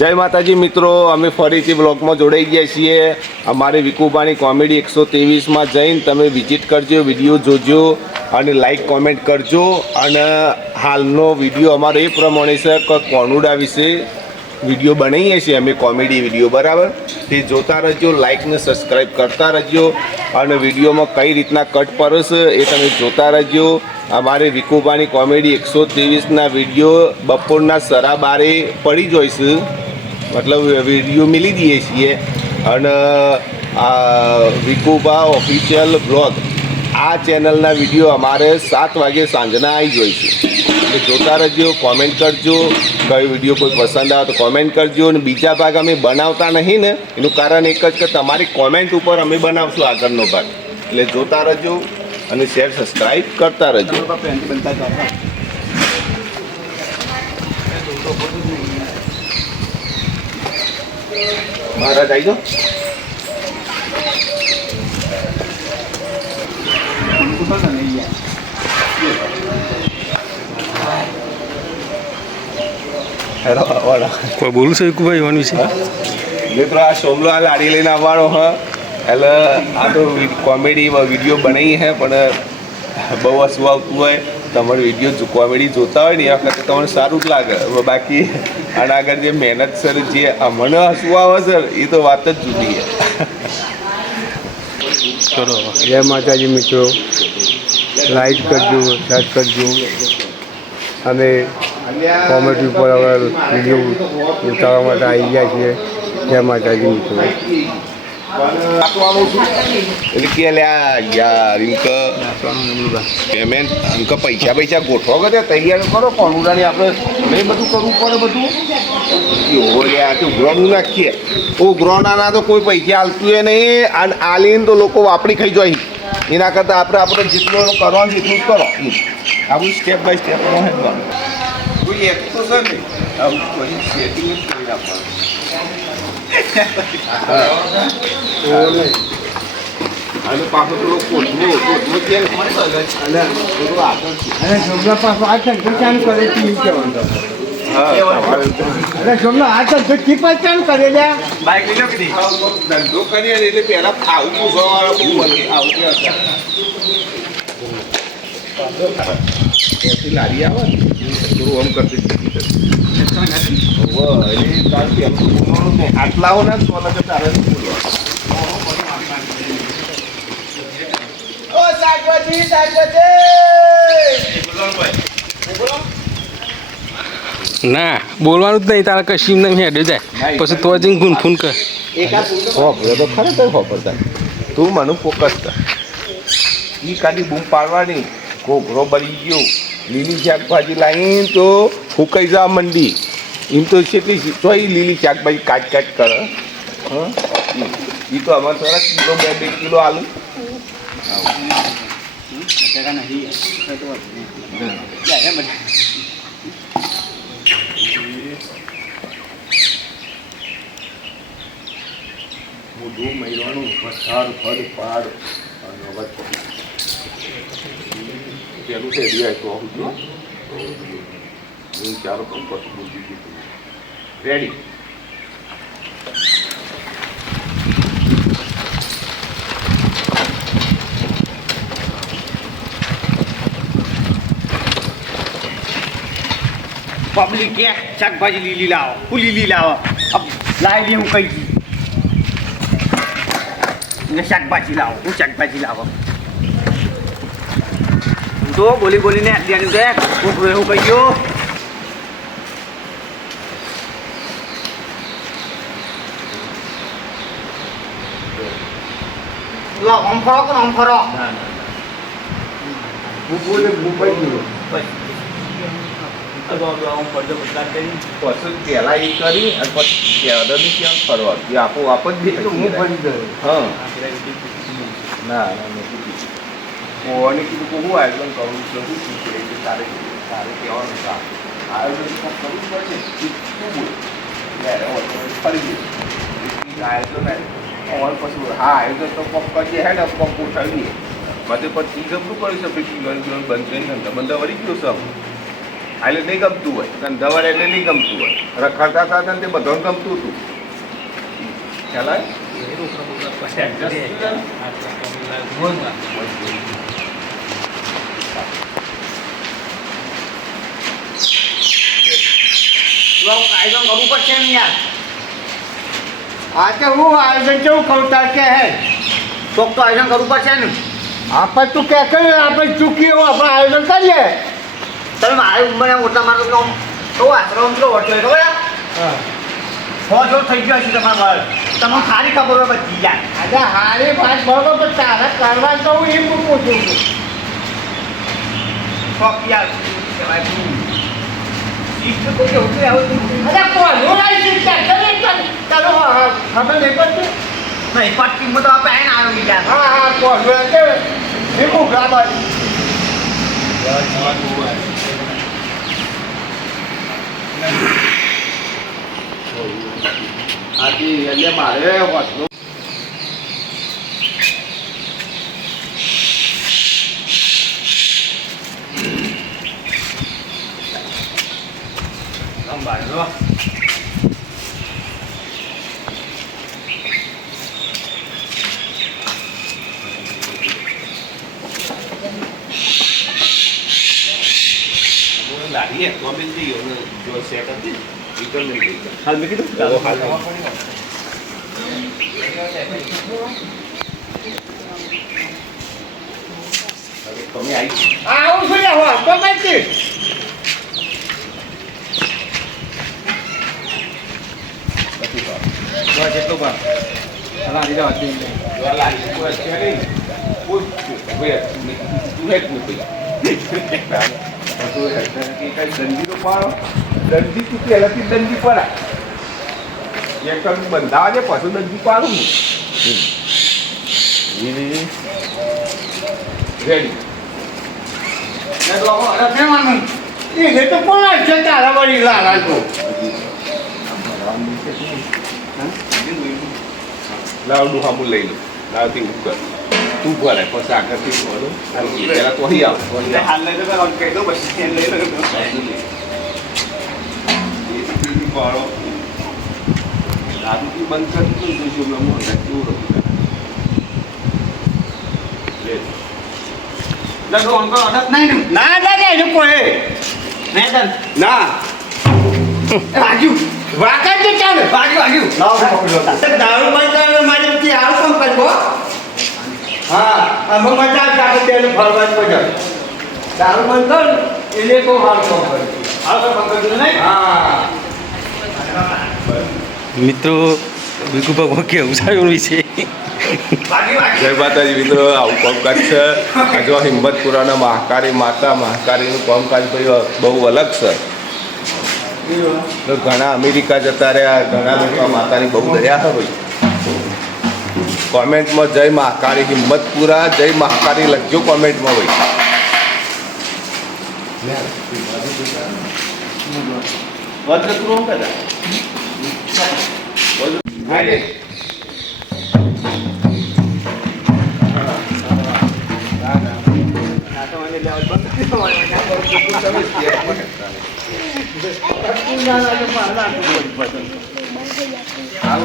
જય માતાજી મિત્રો, અમે ફરીથી બ્લોગમાં જોડાઈ ગયા છીએ. અમારે વિકુબાની કોમેડી 123માં જઈને તમે વિઝિટ કરજો, વિડીયો જોજો અને લાઈક કોમેન્ટ કરજો. અને હાલનો વિડીયો અમારો એ પ્રમાણે છે કે કોનુડા વિશે વિડીયો બનાવીએ છીએ અમે, કોમેડી વિડીયો, બરાબર? તે જોતા રહેજો, લાઈક ને સબસ્ક્રાઈબ કરતા રહેજો. અને વિડીયોમાં કઈ રીતના કટ પડે છે એ તમે જોતા રહેજો. અમારે વિકુબાની કોમેડી 123ના વિડીયો બપોરના 12:30 પડી જોઈશે, મતલબ વિડીયો મિલી દઈએ છીએ. અને વિકુબા ઓફિશિયલ બ્લોગ આ ચેનલના વિડીયો અમારે 7 વાગે સાંજના આવી જોઈશે. એટલે જોતા રહેજો, કોમેન્ટ કરજો. કયો વિડીયો કોઈ પસંદ આવે તો કોમેન્ટ કરજો. અને બીજા ભાગ અમે બનાવતા નહીં ને, એનું કારણ એક જ કે તમારી કોમેન્ટ ઉપર અમે બનાવશું આગળનો ભાગ. એટલે જોતા રહેજો અને શેર સબસ્ક્રાઈબ કરતા રહેજો. મહારાજ આવી જાઓ. કોઈ બોલું છે વિકુભાઈ એવાનું વિશે? મિત્રો, આ સોમલો આ લાડી લઈને આવવાનો હ. એટલે આ તો કોમેડી વિડીયો બનાવી હે, પણ બહુ હસવું આવતું હોય. તમારે વિડીયો કોમેડી જોતા હોય ને એ વખતે તમને સારું જ લાગે. બાકી આના આગળ જે મહેનત સર જે મને હસવું આવે સર એ તો વાત જ જુદી છે. જય માતાજી મિત્રો, લાઈક કરજો, શેર કરજો. અમે કોમેડી ઉપર હવે વિડીયો ઉતારવા માટે આવી ગયા છીએ. જય માતાજી મિત્રો. એટલે કે લ્યા યાર ઇનક પેમેન્ટ ઇનક પૈસા ગોઠવો કે તૈયાર કરો. કોનુડાની આપણે નહીં બધું કરવું પડે બધું. એવો લ્યા કે ઉઘરાણું નાખીએ. ઉઘરાણાના તો કોઈ પૈસા હાલતું એ નહીં. અને આલીને તો લોકો વાપરી ખાઈ જાય. એના કરતાં આપણે જેટલું કરવાનું એટલું જ કરો. આપણું સ્ટેપ બાય સ્ટેપ હેડવાનું. કોઈ એક તો સર નહીં, આવું પછી સેટિંગ જ કરી આપવાનું. અને પાછો થોડો કોટનો તેલ અને થોડું આગળ અને જમલા પાછો આ ધંધો ચાલુ કરે ટીવી કહેવાનો. અરે જમલા આ ધંધો ટીપા ચાલુ કરે લ્યા. બાઇક લઈ લો કે ધંધો કરીએ એટલે પહેલાં આવું પૂછવાવાળા બહુ મળે. આવું કે ત્યાંથી લારી આવે ને થોડું આમ કરતી આટલાઓ ના સોના તારે ના, બોલવાનું જ નહીં. તારે કશી નહીં હેડે જાય પછી તો જઈને ગુનફૂન કર. હોપરે તો ખરેખર હોપરતા તું મને ફોકસ કર. એ કાઢી બૂમ પાડવાની. ઘોઘરો બળી ગયો, લીલી શાકભાજી લાવીને તો ફૂંકાઈ જા મંડી. એમ તો કેટલી તો એ લીલી શાકભાજી કાટ કરે. હા, એ તો અમારે થોડા કિલો 2 કિલો આલુ. મોઢું મરવાનું પથાર ફળ પાડ પેલું છે રિયાય તો આવું હું ચાલો કમ પછી બોલી રેડી. પબ્લિક કે શાકભાજી લીલી લાવો, હું લીલી લાવો. લાવી હું કહી દીધું શાકભાજી લાવો, હું શાકભાજી લાવો. તો બોલીને અત્યારે તો એવું કહી ગયો. આમ ફરો કે આમ ફરો. પછી પહેલા એ કરી અને પછી અદરની ક્યાં ફરવા આપો આપ જ બી હું ફરી ગયો. હા ના ઓને કીધું કે હું આયોજન કરું છું, શું કે તારે કહેવાનું છે આયોજન કરવું પડશે. શું બોલ ફરી ગયું આયોજન ઓન પછી. હા, આયોજન તો પગ કરીએ હે ને પગ ઉઠાવીએ બધે પછી જબરું કરી છે. પછી બંધ કરીને બંધ વળી ગયો સબ એટલે નહીં ગમતું હોય ધંધાવાળા એટલે નહીં ગમતું હોય રખડતા હતા ને તે બધાને ગમતું હતું ખ્યાલ આવે આયોજન કરવું પડશે ને યાર આજે હું આયોજન કેવું કરું તાર કે હે ચોક તો આયોજન કરવું પડશે ને આપણે તું કે આપણે ચૂકી એવું આપણે આયોજન કરીએ તમે મારી ઉંમરે મોટા માણસ તો આશ્રમ તો ઓછો ખબર થઈ ગયો છે તમારા ઘર તમને સારી ખબર હોય બધી યાર આજે સારી વાત બરોબર પણ તારે કરવા તો હું એમ પૂછું છું ચોક યાર કિંમત આપણે આવી ગયા હા હા મારે વાંચનું લાગીએ તો અમે જઈએ જો સેટ હતી વિકલ નહીં ગઈ હાલ મેં કીધું ચાલો હાલ તમે આવી આવું શું લેવો તો કઈ જેટલું પણ લાગી જવા દંડી તો પાડો દંડી તું પહેલાથી દંડી પડાય એક બંધાવા છે પાછું દંડી પાડું રેડી એ તો કોણ છે તારા વળી લાલા તો લાવડું હામું લઈ લો લાવથી ઉપર તું ભરાય પછી આગળથી ભરો પેલા તો અહીં આવ હાલ લઈ તો કહી દો પછી લઈ લો પાડો લાદુથી બંધ કરી દઉં જોઈશું હમણાં મોઢા કેવું રહ્યું ના દાદા એનું કોઈ ના રાજુ વાકા તો ચાલે રાજુ દારૂ બંધ મારી બધી આવું કોણ કરવો હા અમે મજા ચાલે તેનું ફરવા જ પડે દારૂ બંધ કર એટલે કોઈ હાલ કોણ કરે હાલ તો બંધ કરી નહીં હા મિત્રો વિકુભા કેવું સારું વિશે જય માતાજી મિત્રો આવું કામકાજ છે જો હિંમતપુરાના મહાકાળી માતા મહાકાળીનું કામકાજ ભાઈ બહુ અલગ છે તો ઘણા અમેરિકા જતા રહ્યા ઘણા લોકો માતાની બહુ દયા છે ભાઈ કોમેન્ટમાં જય મહાકાળી હિંમતપુરા જય મહાકાળી લખજો કોમેન્ટમાં ભાઈ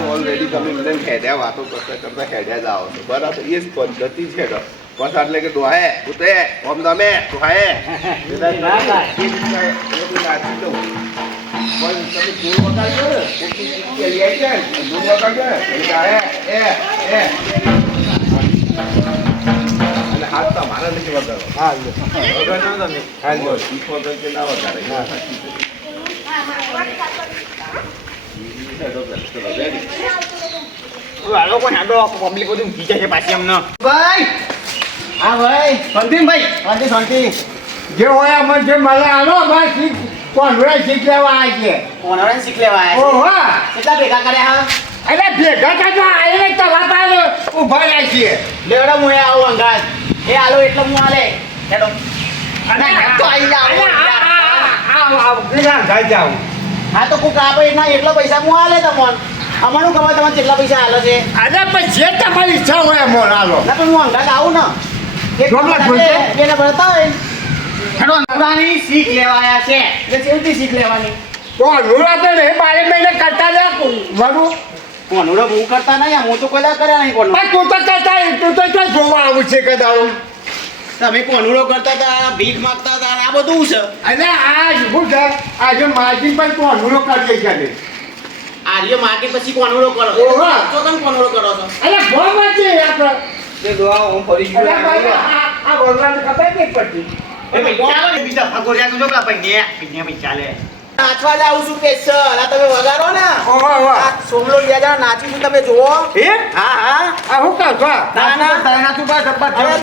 ઓલરેડી તમે બધા ખેડ્યા વાતો કરતા ખેડ્યા જ આવો છો બરાબર એ જ પદ્ધતિ છે બસ એટલે કે ડોહે ઉતે ઓમ તમે ડોહે નાચી દો પણ તમે દૂર વગાડજો દૂર વગાડજો અને હાથ તમારા નથી વગાડો હા તમે હા જો શીખો તો કે ના વગાડે પબ્લિક બધું ખીચાય છે પાછી અમને ભાઈ હા ભાઈ શાંતિભાઈ શાંતિ જે હોય અમને જે મળે આનો બસ કોનવડે શીખ લેવા આવે છે કોનવડે શીખ લેવા આવે ઓહો કેટલા ભેગા કર્યા હા એટલે ભેગા કરજો આવીને તલાત આવે ઉભા રહે છે લેવડા હું આવું અંગાત એ આલો એટલે હું આલે હેડો અને તો આવી જાવ જાવ હા તો કોક આપે એના એટલા પૈસા હું આલે તમને અમારું ખબર તમને કેટલા પૈસા આલે છે અરે પણ જે તમારી ઈચ્છા હોય મોર આલો ના પણ હું અંગાત આવું ને એક એને ભરતા હોય હેડો નવરાની શીખ લેવાયા છે એટલે કેવી શીખ લેવાની કોનુડા તો નહીં 12 મહિને કરતા જા વડું કોનુડો બહુ કરતા નહીં હું તો કોઈ કર્યા નહીં કોનુડો પણ તું તો કરતા તું તો ક્યાં જોવા આવું છે કદાળું તમે કોનુડો કરતા હતા ભીખ માંગતા હતા અને આ બધું છે અને આ શું છે આજે માર્જિન પર કોનુડો કરી દે છે આર્ય માર્કેટ પછી કોનુડો કરો ઓહો. તો તમે કોનુડો કરો છો અરે ભોગવત છે આપણે તે દોવા હું ફરી અરે ભાઈ આ ભગવાન ખબર નહીં પડતી એ ભાઈ ચાલો ને બીજા ભાગો રહ્યા તો પેલા ભાઈ ને ભાઈ ચાલે નાચવા જાઉં છું સ્પેશિયલ આ તમે વગાડો ને ઓહો ઓહો આ સોમલો લીયા નાચીશું તમે જુઓ હે હા હા આ હું કહું છું ના ના તારા તું બસ જબ્બર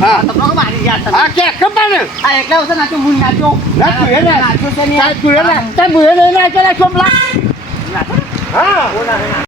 આ કે ખબર ને આ એકલા વખત નાચ્યો હું નાચ્યો નાચ્યો હે ને? નાચ્યો છે ને તું એ ના તું એ ના ચોપલા નાચ્યો હા